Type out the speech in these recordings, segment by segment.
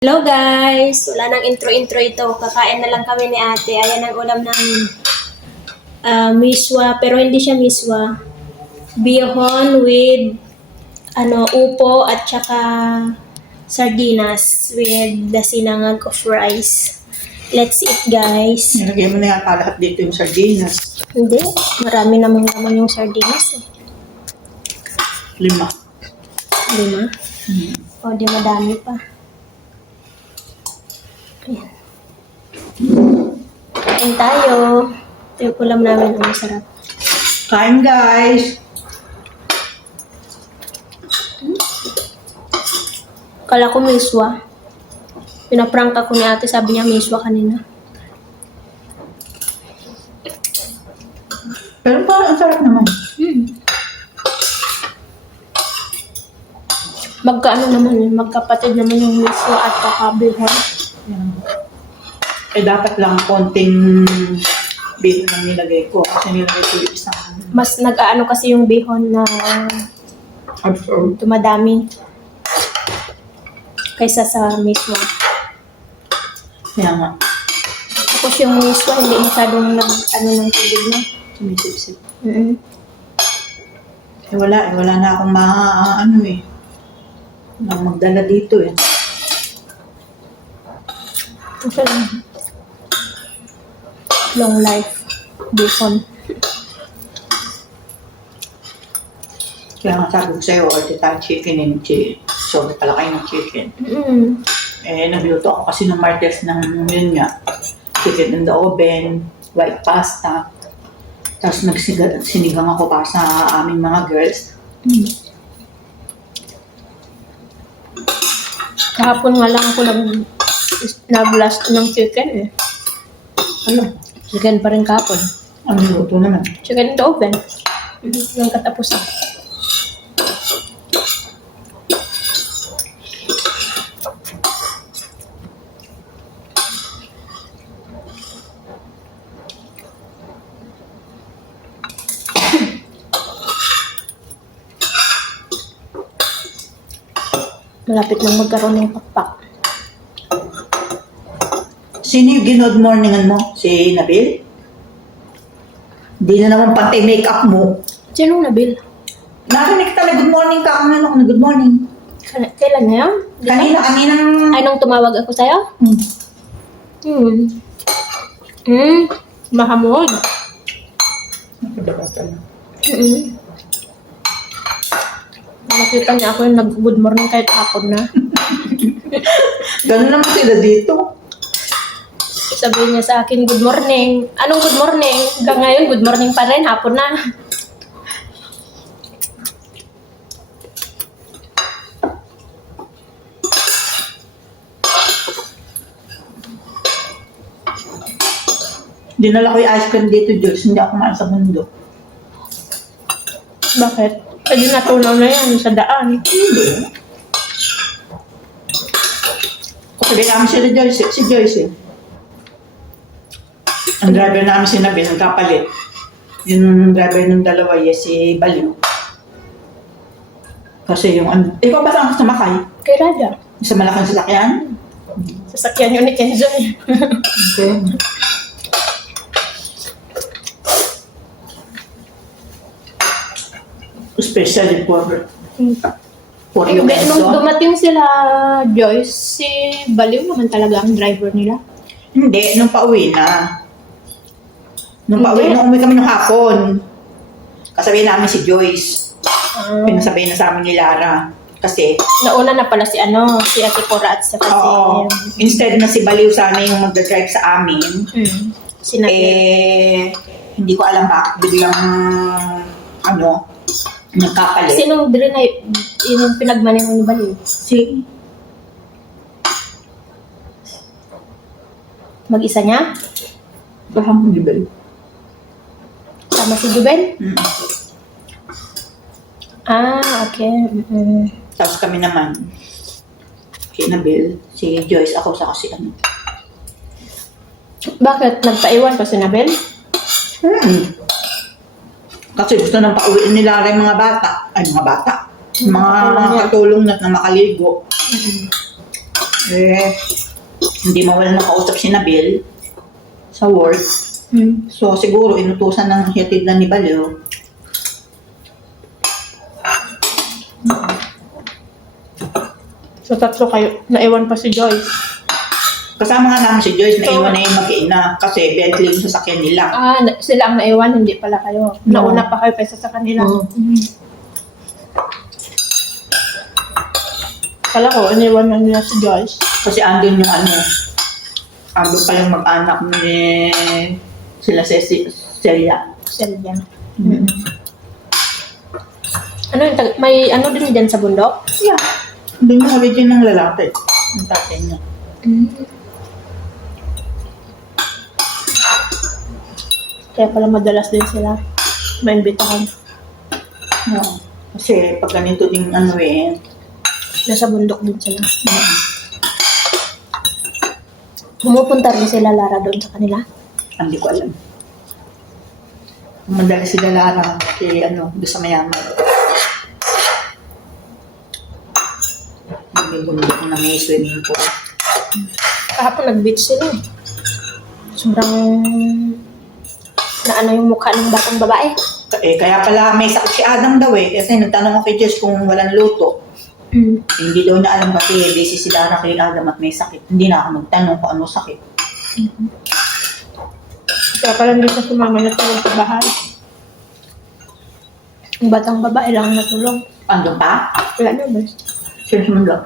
Hello guys! Wala nang intro-intro ito. Kakain na lang kami ni ate. Ayan ang ulam namin. Ah, miswa, pero hindi siya miswa. Bihon with ano, upo at saka sardinas with the sinangag of rice. Let's eat guys. Nilagay mo na yata lahat dito yung sardinas. Hindi, marami namang naman yung sardinas. Eh. Lima. Lima? Hmm. O, di madami pa. Ayan. Kain tayo. Ito yung ulam namin. Ang masarap. Kain guys! Kala ko miswa. Pinaprank ako ni ate. Sabi niya miswa kanina. Pero parang ang sarap naman. Hmm. Magkaano naman yun? Magkapatid naman yung miswa at kakabihon. Yan. Eh dapat lang konting bihon lang nilagay ko. Kasi nilagay ko yung isang Mas nag-aano kasi yung bihon na absorb. dumadami kaysa sa miswa. Kaya nga, Tapos yung miswa, hindi masyadong nag, ano ng tubig na. sumisip-sip. mm Eh wala eh, wala na akong ma, ano eh. Walang magdala dito eh. Okay lang. Long life. Bacon. Kaya nga sabi ko sa'yo, order tayo chicken and chi. So, pala kayo ng chicken. Mm. Eh, nagluto ako kasi ng martes ng yun nga. Chicken in the oven, white pasta. Tapos nagsiga, sinigang ako para sa aming mga girls. Mm. Kahapon nga lang ako nag na-blast ng chicken eh. Ano? Chicken pa rin kahapon. Ang luto naman. Chicken in the oven. Yung katapusan. Malapit nang magkaroon ng pakpak. Sino yung good morningan mo? Si Nabil? Hindi na naman pantay makeup mo. Sinong nabil? Narinig ka na good morning ka. Ano ako na good morning? Kailan kailan ngayon? Di ba? Kanina, kaninang... Ay, nung tumawag ako sa'yo? Hmm. Hmm. Hmm. Mahamog. Hmm. Nakita niya ako yung nag-good morning kahit hapon na. Ganun naman sila dito. Sabi niya sa akin, good morning. Anong good morning? Hanggang ngayon, good morning pa rin. Hapon na. Dinala ko yung ice cream dito, Diyos. Hindi ako kumain sa mundo. Bakit? Pwede natunaw na yan sa daan. Hindi. Sabi namin sila Joyce, si Joyce eh. Ang driver namin sinabi, nagkapalit. Yung driver ng dalawa, yes, si Baliw. Kasi yung ano, ikaw ba saan ka sumakay? Kay Raja. Sa malaking sasakyan? Sasakyan yun ni Kenzo. eh. Okay. Especially for, for yung Hindi, nung Enzo. dumating sila, Joyce, si Baliw naman talaga ang driver nila. Hindi, nung pauwi na. Nung pauwi, Hindi. nung umuwi kami nung hapon. Kasabihin namin si Joyce. Ah. Pinasabihin na sa amin ni Lara. Kasi, Nauna na pala si ano, si Ate Cora at saka oo, si... instead na si Baliw sana yung magdadrive sa amin, Hmm. Si Nabil. eh, hindi ko alam bakit biglang, ano, nagkapalit. Sinong din na yun yung pinagmanin mo ni Baliw? Si, Mag-isa niya? baka mo ni Bel. Sama si Jubel? Mm. Ah, okay. Mm-mm. Tapos kami naman, si Nabil, si Joyce, ako sa kasi ano. Bakit? Nagpaiwan pa si Nabel? Hmm. Kasi gusto nang pauwiin nila rin mga bata. Ay, mga bata. Mga Katulong yan. katulong na, na makaligo. Eh, hindi mawala ng kausap si Nabil sa work. Hmm. So, siguro, inutusan ng hitid na ni Balyo. So, tatlo kayo. Naiwan pa si Joyce. Kasama nga namin si Joyce, So- naiwan na yung mag-ina kasi Bentley yung sasakyan nila. Ah, na- sila ang naiwan, hindi pala kayo. Nauna pa kayo kaysa sa kanila. Mm. Kala ko, iniwan na nila si Joyce. Kasi andun yung ano, andun pa yung mag-anak ni sila Ceci, Celia. Celia. Mm. Ano yung tag- may ano din dyan sa bundok? Yeah. Andun yung origin ng lalaki. Yung tatay niya. Kaya pala madalas din sila maimbitahan. No. Kasi pag ganito ding ano eh, Nasa bundok din sila. Pumupunta rin sila Lara doon sa kanila. Hindi ko alam. Madala sila Lara kay ano, doon sa mayaman. May bundok na may swimming pool. Kahapon nag-beach sila. Sobrang na ano yung mukha ng batang babae. Eh, kaya pala may sakit si Adam daw eh. Kasi nagtanong ako kay Jess kung walang luto. Mm. Hindi daw niya alam kasi busy si Lara kay Adam at may sakit. Hindi na ako nagtanong kung ano sakit. Kaya pala hindi siya sumama na tulog sa bahay. Yung batang babae lang natulog. Andun pa? Wala na ba? Sino sumundo?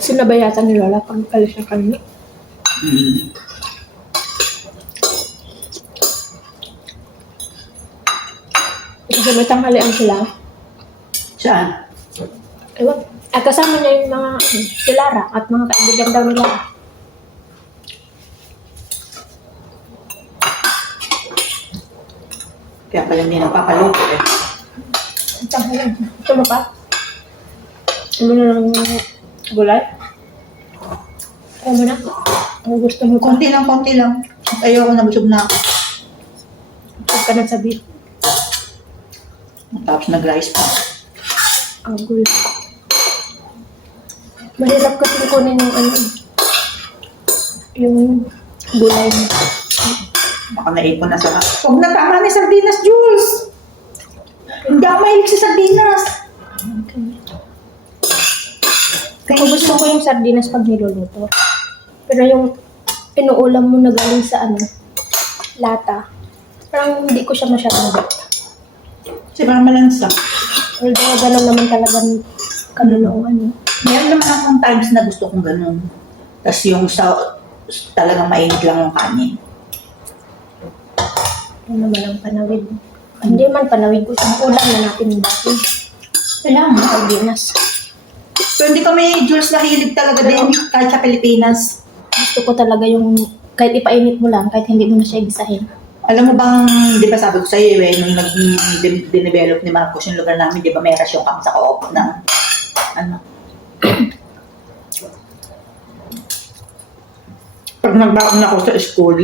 Sinabayatan ni Lola pag alis na kami. Hmm. Kasi may tanghalian sila. Saan? Ewan. At kasama niya yung mga si Lara at mga kaibigan daw nila. Kaya pala hindi nagpapaluto eh. Ang tanghalian. Ito mo pa? Ano na lang gulay? Ayaw mo na? Ang gusto mo pa? Konti lang, konti lang. Ayoko na, busog na ako. Huwag ka na sabi. Tapos nag-rice pa. Ang gulo. Mahirap kasi kunin yung ano, yung gulay mo. Baka naipon na sa... Huwag na tama ni sardinas, Jules! Hindi ako mahilig sa sardinas. Kaya gusto ko yung sardinas pag niluluto. Pero yung inuulam mo na galing sa ano, lata, parang hindi ko siya masyadong bet. Kasi parang malansa. Although gano'n naman talaga noong ano. Meron naman akong times na gusto kong ganun. Tapos yung sa... Talagang mainit lang yung kanin. Yun naman ang panawid. Hindi man panawid ko yung ulam na natin dati. Kailangan. Sardinas. Pero hindi kami, Jules, nahilig talaga din kahit sa Pilipinas. Gusto ko talaga yung kahit ipainit mo lang, kahit hindi mo na siya ibisahin. Alam mo bang, di ba sabi ko sa iyo eh, nung nag-develop ni Marcos yung lugar namin, di ba may rasyon kami sa co-op ng, ano, pag nagbaon ako sa school,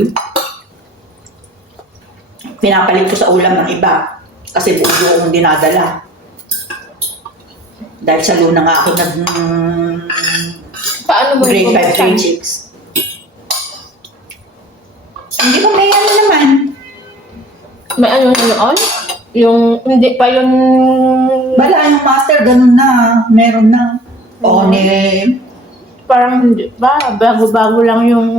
pinapalit ko sa ulam ng iba. Kasi buo akong dinadala. Dahil sa luna nga ako nag Paano mo grade 5 ibubuksan? grade 6. Hindi ko may ano naman. May ano na noon? Yung, hindi pa yung... Wala yung master, ganun na. Meron na. O, Mm. ni... Parang hindi ba? Bago-bago lang yung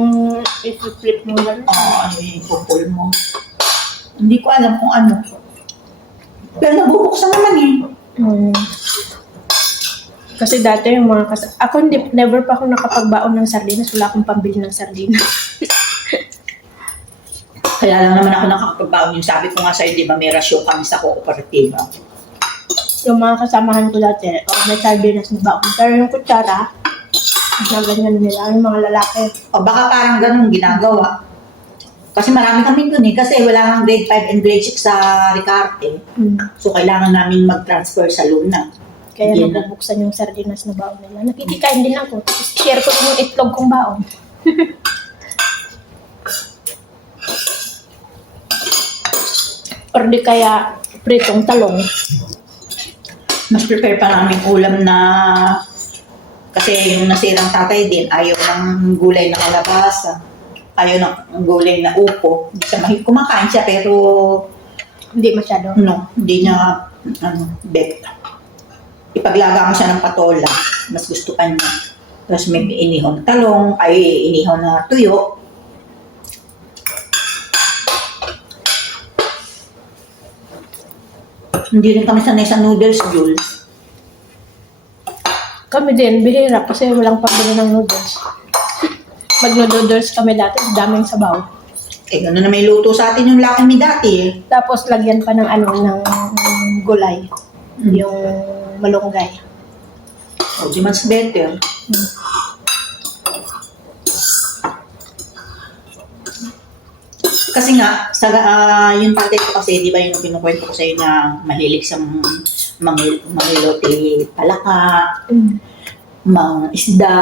i-flip mo gano'n. Oo, ano yung pupul mo. Hindi ko alam kung ano. Pero nabubuksan naman eh. Hmm. Kasi dati yung mga kas... Ako hindi, never pa ako nakapagbaon ng sardinas. Wala akong pambili ng sardinas. Kaya lang naman ako nakakapagbaon yung sabi ko nga sa'yo, di ba may rasyon kami sa kooperatiba. yung mga kasamahan ko dati, oh, may sardinas na baon. Pero yung kutsara, na ganyan nila, yung mga lalaki. O baka parang ganun ginagawa. Kasi marami kami dun eh. Kasi wala nang grade 5 and grade 6 sa Ricarte. Hmm. So kailangan namin mag-transfer sa Luna. Kaya na. nabubuksan yung sardinas na baon nila. Nakikikain din ako. Tapos share ko yung itlog kong baon. Or di kaya pritong talong. Mas prepare pa namin ulam na Kasi yung nasirang tatay din, ayaw ng gulay na kalabasa. Ayaw ng gulay na upo. Hindi siya mahilig. Kumakain siya pero Hindi masyado. no, hindi niya ano, bet. Ipaglaga mo siya ng patola. Mas gusto ka niya. Tapos may inihaw na talong, ay inihaw na tuyo. Hindi rin kami sanay sa noodles, Jules. Kami din, bihira kasi walang pambili ng noodles. Mag-noodles kami dati, daming sabaw. Eh, gano'n na may luto sa atin yung laki mi dati eh. Tapos lagyan pa ng ano, ng gulay. Mm. Yung malunggay. O, di mas better. Kasi nga, sa, ah, yung tatay ko kasi, di ba yung kinukwento ko sa iyo na mahilig sa mangil, mangilote palaka, Mm. isda,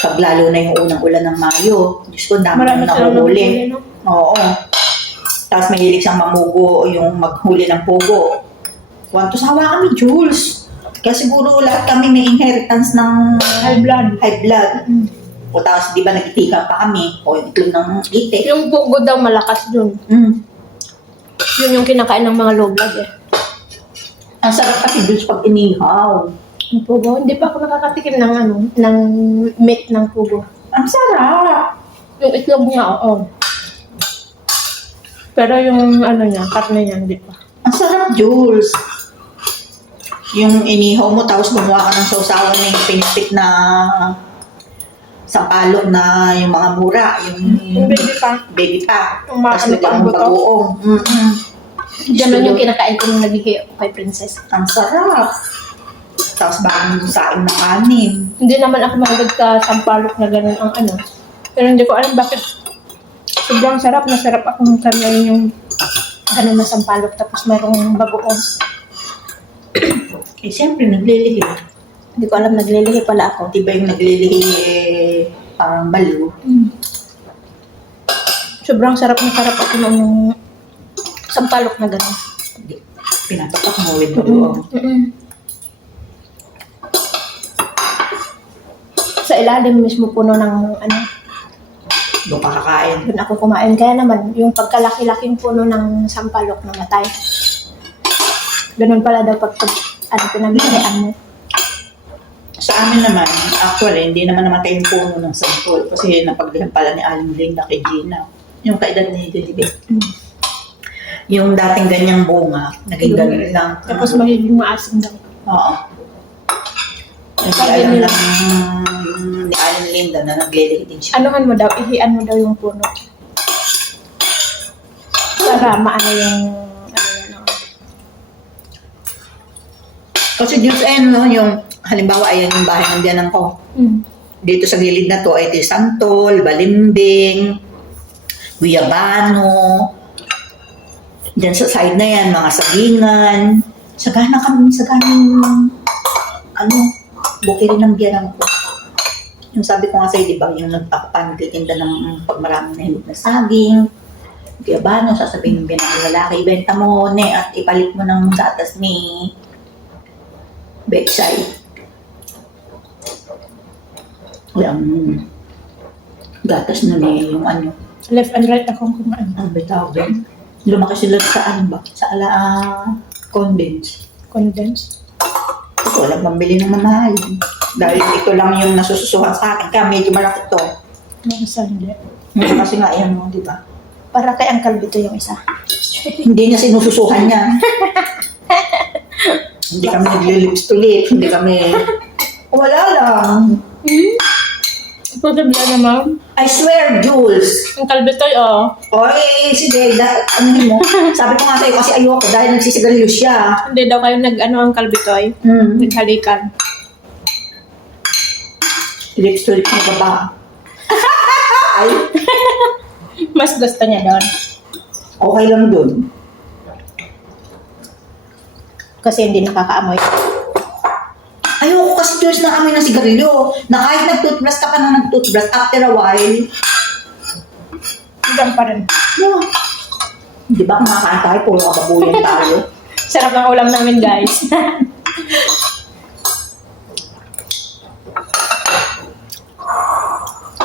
pag lalo na yung unang ulan ng Mayo. Diyos ko, dami Marami na nabibili, no? Oo. Tapos mahilig siyang mamugo o yung maghuli ng pugo. Wanto sawa kami, Jules. Kaya siguro lahat kami may inheritance ng High blood. high blood. Mm. O tapos di ba nagtitika pa kami o yung itlog ng itik. Yung pugo daw malakas dun. Mm. Yun yung kinakain ng mga low blood eh. Ang sarap kasi Jules pag inihaw. Yung pugo, hindi pa ako nakakatikim ng ano, ng meat ng pugo. Ang sarap. Yung itlog niya, oo. Pero yung ano niya, karne niya, hindi pa. Ang sarap, Jules. Yung inihaw mo, tapos gumawa ka ng sausawan na yung pinipit na sampalok na yung mga mura, yung Yung baby pa, baby pa. yung mga Tapos ano pa ang buto. bagoong. Mm-mm. Ganun yung kinakain ko nung naghihiyo kay princess. Ang sarap. Tapos bagong saing na kanin. Hindi naman ako mahilig sa sampalok na ganun ang ano. Pero hindi ko alam bakit sobrang sarap na sarap akong sanayin yung ganun na sampalok tapos mayroong bagoong. Eh, siyempre, naglilihi. Hindi ko alam, naglilihi pala ako. Di ba yung naglilihi eh, parang balo? Sobrang sarap na sarap ako nung sampalok na ganun. Di- Pinapatak mo with bagoong. Mm-mm. Sa ilalim mismo puno ng ano, Doon ka kakain. doon ako kumain. Kaya naman, yung pagkalaki-laking puno ng sampalok na matay. Ganun pala daw pag, pag ano, pinagkakaian mo. Sa amin naman, actually, hindi naman namatay yung puno ng santol kasi napagdahan pala ni Aling Linda kay Gina. Yung kaedad ni Lily. Mm. Yung dating ganyang bunga, naging ganun lang. Tapos magiging maasim daw. Oo. Hindi Sabi alam nila. lang ni Aling Linda na naglilihi din siya. Anuhan mo daw, ihian mo daw yung puno. Para maano yung, ano yan, oh. Kasi Diyos eh, no, yung halimbawa, ayan yung bahay ng biyanan ko. Mm. Dito sa gilid na to, ay santol, balimbing, guyabano. Diyan sa side na yan, mga sagingan. Sagana kami, sagana yung, ano, buki rin ng biyanan ko. Yung sabi ko nga sa'yo, di ba, yung nagpapapan, nagtitinda ng pag maraming nahimog na saging, guyabano, sasabihin ng biyanan ng lalaki, ibenta mo, ne, at ipalit mo ng gatas ni Betsay. Ang gatas nun eh, yung ano, Left and right akong kumain. ang bitaw din. Lumaki sila sa ano ba? Sa ala uh, convents. Condensed. Walang pambili ng mamahal. Dahil ito lang yung nasususuhan sa akin. Kaya medyo malaki to. Mga sandali. Ngayon kasi nga yan mo, di ba? Para kay Uncle Bito yung isa. Hindi niya sinususuhan niya. hindi kami nagli-lips to lips. Hindi kami... Wala lang. Hmm? Posible naman. I swear, Jules. Uncle Bitoy, oh. Oy, si Dela, ano mo? Sabi ko nga sa'yo kasi ayoko dahil nagsisigarilyo siya. Hindi daw kayo nag-ano Uncle Bitoy. Hmm. Naghalikan. Lips to lips mo pa ba? Ay, Mas gusto niya doon. okay lang dun. Kasi hindi nakakaamoy. Jules na amoy ng sigarilyo. Na kahit nag-toothbrush ka pa na nag-toothbrush, after a while, Hanggang pa rin. yeah. Di ba kumakain tayo, puro kababuyan tayo. Sarap ng ulam namin, guys.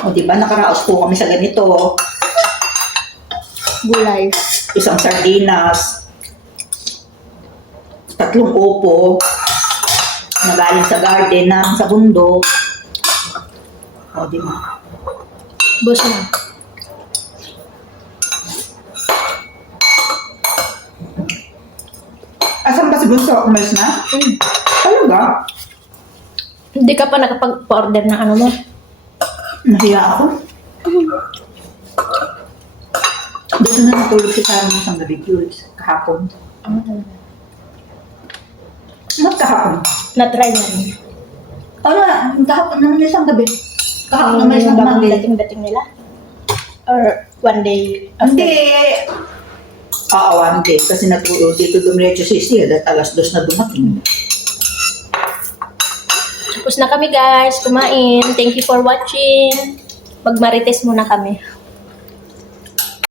O di ba nakaraos po kami sa ganito. Gulay. Isang sardinas. Tatlong upo. Na galing sa garden na sa bundok. O di ba? Bus na. Asan ba si Bunso? Umalis na? Mm. Talaga? Hindi ka pa nakapag-order ng ano mo. Nahiya ako. Gusto na natulog si Sarah ng isang gabi, Jules. Kahapon. Not kahapon. Na-try na rin. Ano na, kahapon naman yung isang gabi. Kahapon naman yung isang gabi. dating-dating nila? Or one day after? Hindi. Oo, one day. Kasi natulog dito dumiretso si Sia dahil alas dos na dumating. Tapos na kami guys, kumain. Thank you for watching. Magmarites muna kami.